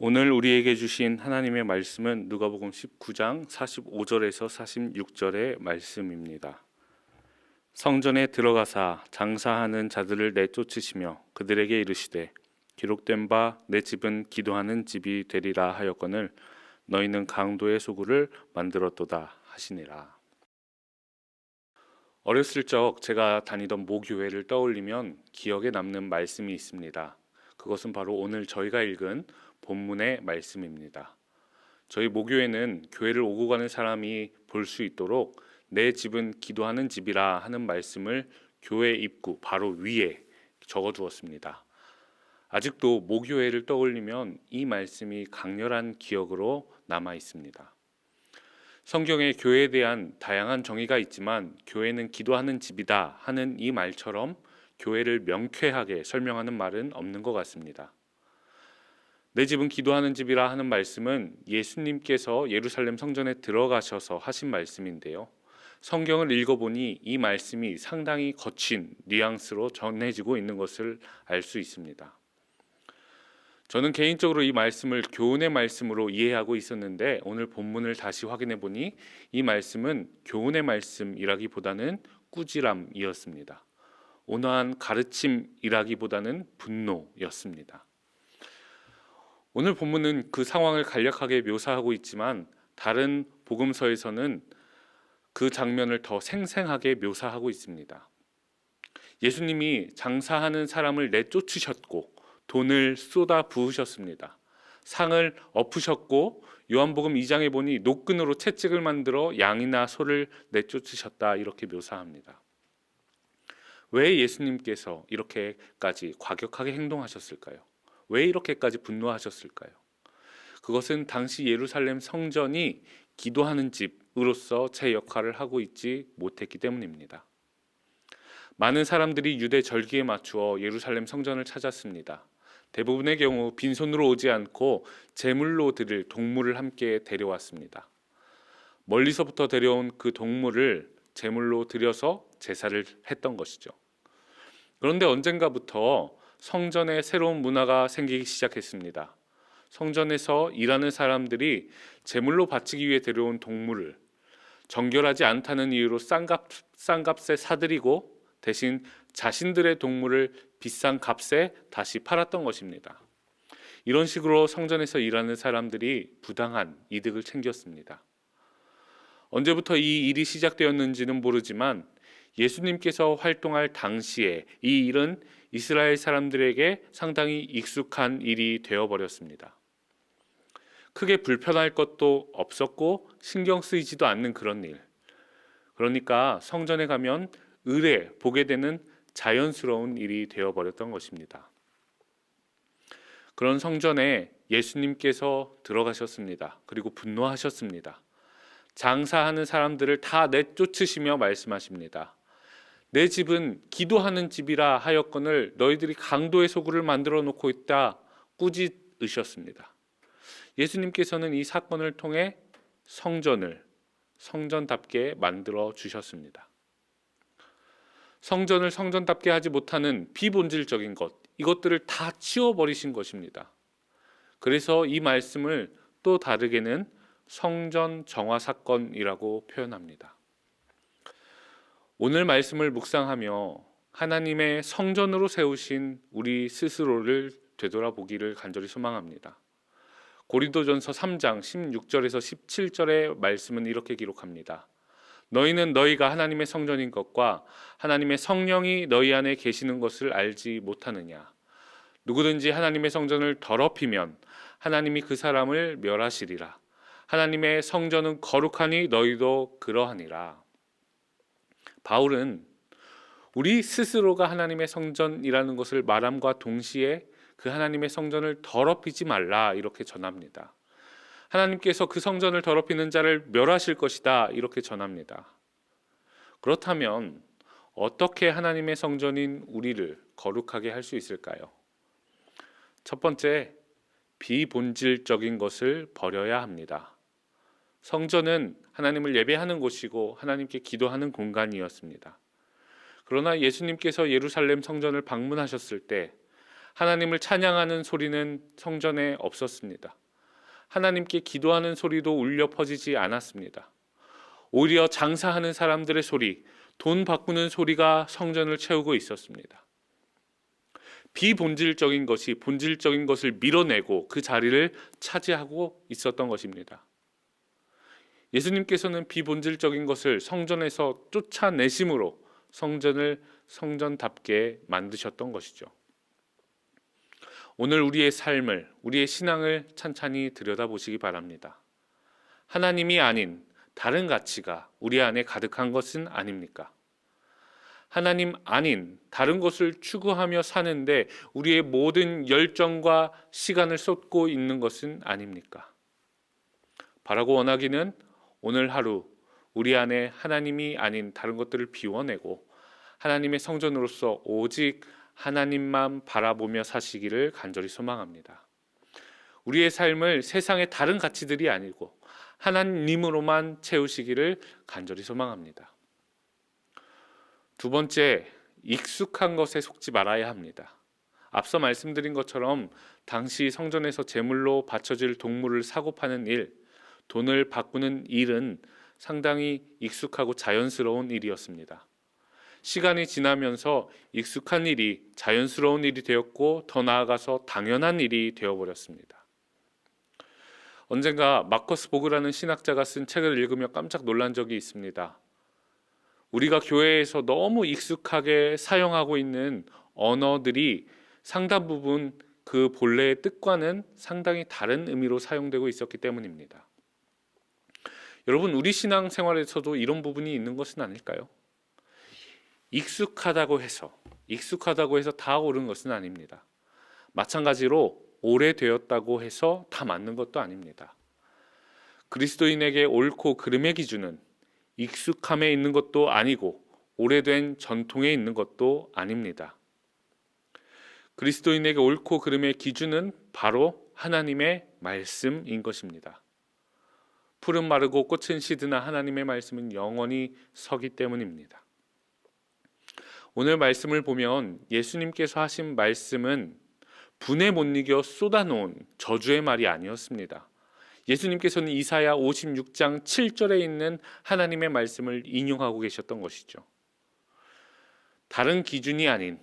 오늘 우리에게 주신 하나님의 말씀은 누가복음 19장 45절에서 46절의 말씀입니다. 성전에 들어가사 장사하는 자들을 내쫓으시며 그들에게 이르시되 기록된 바 내 집은 기도하는 집이 되리라 하였거늘 너희는 강도의 소굴을 만들었도다 하시니라. 어렸을 적 제가 다니던 모교회를 떠올리면 기억에 남는 말씀이 있습니다. 그것은 바로 오늘 저희가 읽은 본문의 말씀입니다. 저희 모교회는 교회를 오고 가는 사람이 볼 수 있도록 내 집은 기도하는 집이라 하는 말씀을 교회 입구 바로 위에 적어두었습니다. 아직도 모교회를 떠올리면 이 말씀이 강렬한 기억으로 남아 있습니다. 성경에 교회에 대한 다양한 정의가 있지만 교회는 기도하는 집이다 하는 이 말처럼 교회를 명쾌하게 설명하는 말은 없는 것 같습니다. 내 집은 기도하는 집이라 하는 말씀은 예수님께서 예루살렘 성전에 들어가셔서 하신 말씀인데요. 성경을 읽어보니 이 말씀이 상당히 거친 뉘앙스로 전해지고 있는 것을 알 수 있습니다. 저는 개인적으로 이 말씀을 교훈의 말씀으로 이해하고 있었는데 오늘 본문을 다시 확인해 보니 이 말씀은 교훈의 말씀이라기보다는 꾸지람이었습니다. 온화한 가르침이라기보다는 분노였습니다. 오늘 본문은 그 상황을 간략하게 묘사하고 있지만 다른 복음서에서는 그 장면을 더 생생하게 묘사하고 있습니다. 예수님이 장사하는 사람을 내쫓으셨고 돈을 쏟아 부으셨습니다. 상을 엎으셨고 요한복음 2장에 보니 노끈으로 채찍을 만들어 양이나 소를 내쫓으셨다 이렇게 묘사합니다. 왜 예수님께서 이렇게까지 과격하게 행동하셨을까요? 왜 이렇게까지 분노하셨을까요? 그것은 당시 예루살렘 성전이 기도하는 집으로서 제 역할을 하고 있지 못했기 때문입니다. 많은 사람들이 유대 절기에 맞추어 예루살렘 성전을 찾았습니다. 대부분의 경우 빈손으로 오지 않고 제물로 드릴 동물을 함께 데려왔습니다. 멀리서부터 데려온 그 동물을 제물로 드려서 제사를 했던 것이죠. 그런데 언젠가부터 성전에 새로운 문화가 생기기 시작했습니다. 성전에서 일하는 사람들이 제물로 바치기 위해 데려온 동물을 정결하지 않다는 이유로 싼 값에 사들이고 대신 자신들의 동물을 비싼 값에 다시 팔았던 것입니다. 이런 식으로 성전에서 일하는 사람들이 부당한 이득을 챙겼습니다. 언제부터 이 일이 시작되었는지는 모르지만 예수님께서 활동할 당시에 이 일은 이스라엘 사람들에게 상당히 익숙한 일이 되어버렸습니다. 크게 불편할 것도 없었고 신경 쓰이지도 않는 그런 일. 그러니까 성전에 가면 을에 보게 되는 자연스러운 일이 되어버렸던 것입니다. 그런 성전에 예수님께서 들어가셨습니다. 그리고 분노하셨습니다. 장사하는 사람들을 다 내쫓으시며 말씀하십니다. 내 집은 기도하는 집이라 하였거늘 너희들이 강도의 소굴을 만들어 놓고 있다 꾸짖으셨습니다. 예수님께서는 이 사건을 통해 성전을 성전답게 만들어 주셨습니다. 성전을 성전답게 하지 못하는 비본질적인 것, 이것들을 다 치워버리신 것입니다. 그래서 이 말씀을 또 다르게는 성전 정화 사건이라고 표현합니다. 오늘 말씀을 묵상하며 하나님의 성전으로 세우신 우리 스스로를 되돌아보기를 간절히 소망합니다. 고린도전서 3장 16절에서 17절의 말씀은 이렇게 기록합니다. 너희는 너희가 하나님의 성전인 것과 하나님의 성령이 너희 안에 계시는 것을 알지 못하느냐. 누구든지 하나님의 성전을 더럽히면 하나님이 그 사람을 멸하시리라. 하나님의 성전은 거룩하니 너희도 그러하니라. 바울은 우리 스스로가 하나님의 성전이라는 것을 말함과 동시에 그 하나님의 성전을 더럽히지 말라 이렇게 전합니다. 하나님께서 그 성전을 더럽히는 자를 멸하실 것이다 이렇게 전합니다. 그렇다면 어떻게 하나님의 성전인 우리를 거룩하게 할 수 있을까요? 첫 번째, 비본질적인 것을 버려야 합니다. 성전은 하나님을 예배하는 곳이고 하나님께 기도하는 공간이었습니다. 그러나 예수님께서 예루살렘 성전을 방문하셨을 때 하나님을 찬양하는 소리는 성전에 없었습니다. 하나님께 기도하는 소리도 울려 퍼지지 않았습니다. 오히려 장사하는 사람들의 소리, 돈 바꾸는 소리가 성전을 채우고 있었습니다. 비본질적인 것이 본질적인 것을 밀어내고 그 자리를 차지하고 있었던 것입니다. 예수님께서는 비본질적인 것을 성전에서 쫓아내심으로 성전을 성전답게 만드셨던 것이죠. 오늘 우리의 삶을, 우리의 신앙을 찬찬히 들여다보시기 바랍니다. 하나님이 아닌 다른 가치가 우리 안에 가득한 것은 아닙니까? 하나님 아닌 다른 것을 추구하며 사는데 우리의 모든 열정과 시간을 쏟고 있는 것은 아닙니까? 바라고 원하기는 오늘 하루 우리 안에 하나님이 아닌 다른 것들을 비워내고 하나님의 성전으로서 오직 하나님만 바라보며 사시기를 간절히 소망합니다. 우리의 삶을 세상의 다른 가치들이 아니고 하나님으로만 채우시기를 간절히 소망합니다. 두 번째, 익숙한 것에 속지 말아야 합니다. 앞서 말씀드린 것처럼 당시 성전에서 제물로 바쳐질 동물을 사고 파는 일, 돈을 바꾸는 일은 상당히 익숙하고 자연스러운 일이었습니다. 시간이 지나면서 익숙한 일이 자연스러운 일이 되었고 더 나아가서 당연한 일이 되어버렸습니다. 언젠가 마커스 보그라는 신학자가 쓴 책을 읽으며 깜짝 놀란 적이 있습니다. 우리가 교회에서 너무 익숙하게 사용하고 있는 언어들이 상당 부분 그 본래의 뜻과는 상당히 다른 의미로 사용되고 있었기 때문입니다. 여러분, 우리 신앙생활에서도 이런 부분이 있는 것은 아닐까요? 익숙하다고 해서 다 옳은 것은 아닙니다. 마찬가지로 오래되었다고 해서 다 맞는 것도 아닙니다. 그리스도인에게 옳고 그름의 기준은 익숙함에 있는 것도 아니고 오래된 전통에 있는 것도 아닙니다. 그리스도인에게 옳고 그름의 기준은 바로 하나님의 말씀인 것입니다. 풀은 마르고 꽃은 시드나 하나님의 말씀은 영원히 서기 때문입니다. 오늘 말씀을 보면 예수님께서 하신 말씀은 분에 못 이겨 쏟아놓은 저주의 말이 아니었습니다. 예수님께서는 이사야 56장 7절에 있는 하나님의 말씀을 인용하고 계셨던 것이죠. 다른 기준이 아닌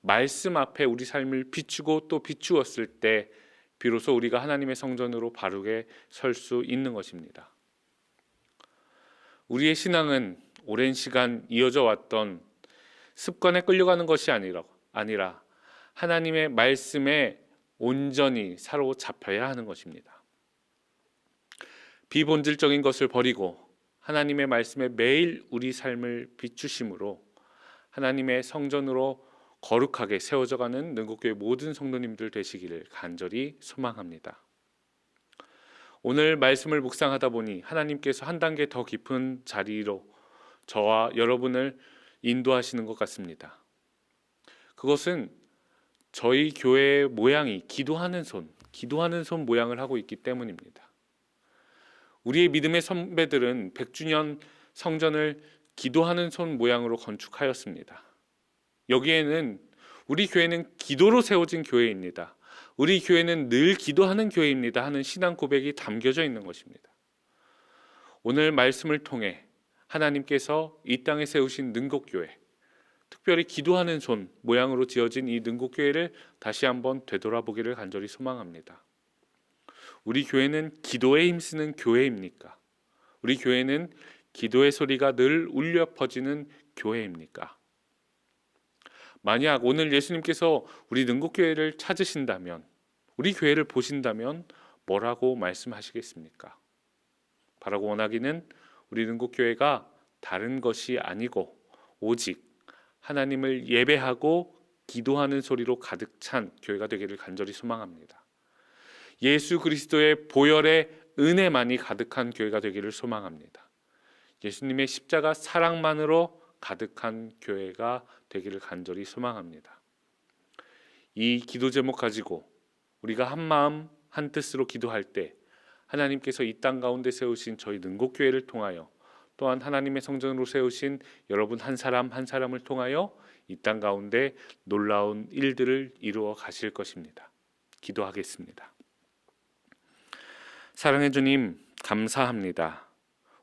말씀 앞에 우리 삶을 비추고 또 비추었을 때 비로소 우리가 하나님의 성전으로 바르게 설 수 있는 것입니다. 우리의 신앙은 오랜 시간 이어져 왔던 습관에 끌려가는 것이 아니라 하나님의 말씀에 온전히 사로잡혀야 하는 것입니다. 비본질적인 것을 버리고 하나님의 말씀에 매일 우리 삶을 비추심으로 하나님의 성전으로 거룩하게 세워져가는 능곡교회 모든 성도님들 되시기를 간절히 소망합니다. 오늘 말씀을 묵상하다 보니 하나님께서 한 단계 더 깊은 자리로 저와 여러분을 인도하시는 것 같습니다. 그것은 저희 교회의 모양이 기도하는 손 모양을 하고 있기 때문입니다. 우리의 믿음의 선배들은 100주년 성전을 기도하는 손 모양으로 건축하였습니다. 여기에는 우리 교회는 기도로 세워진 교회입니다. 우리 교회는 늘 기도하는 교회입니다 하는 신앙 고백이 담겨져 있는 것입니다. 오늘 말씀을 통해 하나님께서 이 땅에 세우신 능곡교회, 특별히 기도하는 손 모양으로 지어진 이 능곡교회를 다시 한번 되돌아보기를 간절히 소망합니다. 우리 교회는 기도에 힘쓰는 교회입니까? 우리 교회는 기도의 소리가 늘 울려 퍼지는 교회입니까? 만약 오늘 예수님께서 우리 능곡교회를 찾으신다면, 우리 교회를 보신다면 뭐라고 말씀하시겠습니까? 바라고 원하기는 우리 능곡교회가 다른 것이 아니고 오직 하나님을 예배하고 기도하는 소리로 가득 찬 교회가 되기를 간절히 소망합니다. 예수 그리스도의 보혈의 은혜만이 가득한 교회가 되기를 소망합니다. 예수님의 십자가 사랑만으로 가득한 교회가 되기를 간절히 소망합니다. 이 기도 제목 가지고 우리가 한 마음 한 뜻으로 기도할 때 하나님께서 이 땅 가운데 세우신 저희 능곡교회를 통하여 또한 하나님의 성전으로 세우신 여러분 한 사람 한 사람을 통하여 이 땅 가운데 놀라운 일들을 이루어 가실 것입니다. 기도하겠습니다. 사랑해 주님, 감사합니다.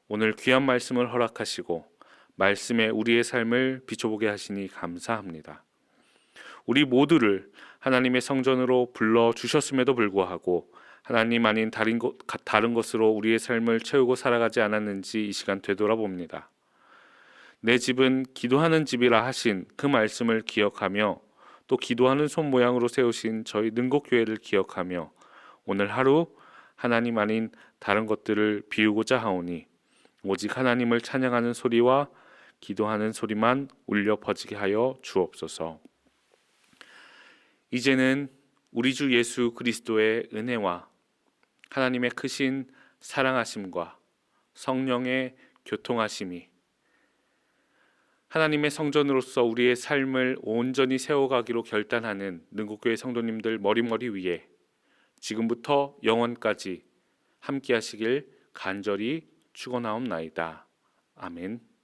오늘 귀한 말씀을 허락하시고 말씀에 우리의 삶을 비춰보게 하시니 감사합니다. 우리 모두를 하나님의 성전으로 불러주셨음에도 불구하고 하나님 아닌 다른 것으로 우리의 삶을 채우고 살아가지 않았는지 이 시간 되돌아봅니다. 내 집은 기도하는 집이라 하신 그 말씀을 기억하며 또 기도하는 손 모양으로 세우신 저희 능곡교회를 기억하며 오늘 하루 하나님 아닌 다른 것들을 비우고자 하오니 오직 하나님을 찬양하는 소리와 기도하는 소리만 울려 퍼지게 하여 주옵소서. 이제는 우리 주 예수 그리스도의 은혜와 하나님의 크신 사랑하심과 성령의 교통하심이 하나님의 성전으로서 우리의 삶을 온전히 세워가기로 결단하는 능곡교회 성도님들 머리머리 위에 지금부터 영원까지 함께 하시길 간절히 축원하옵나이다. 아멘.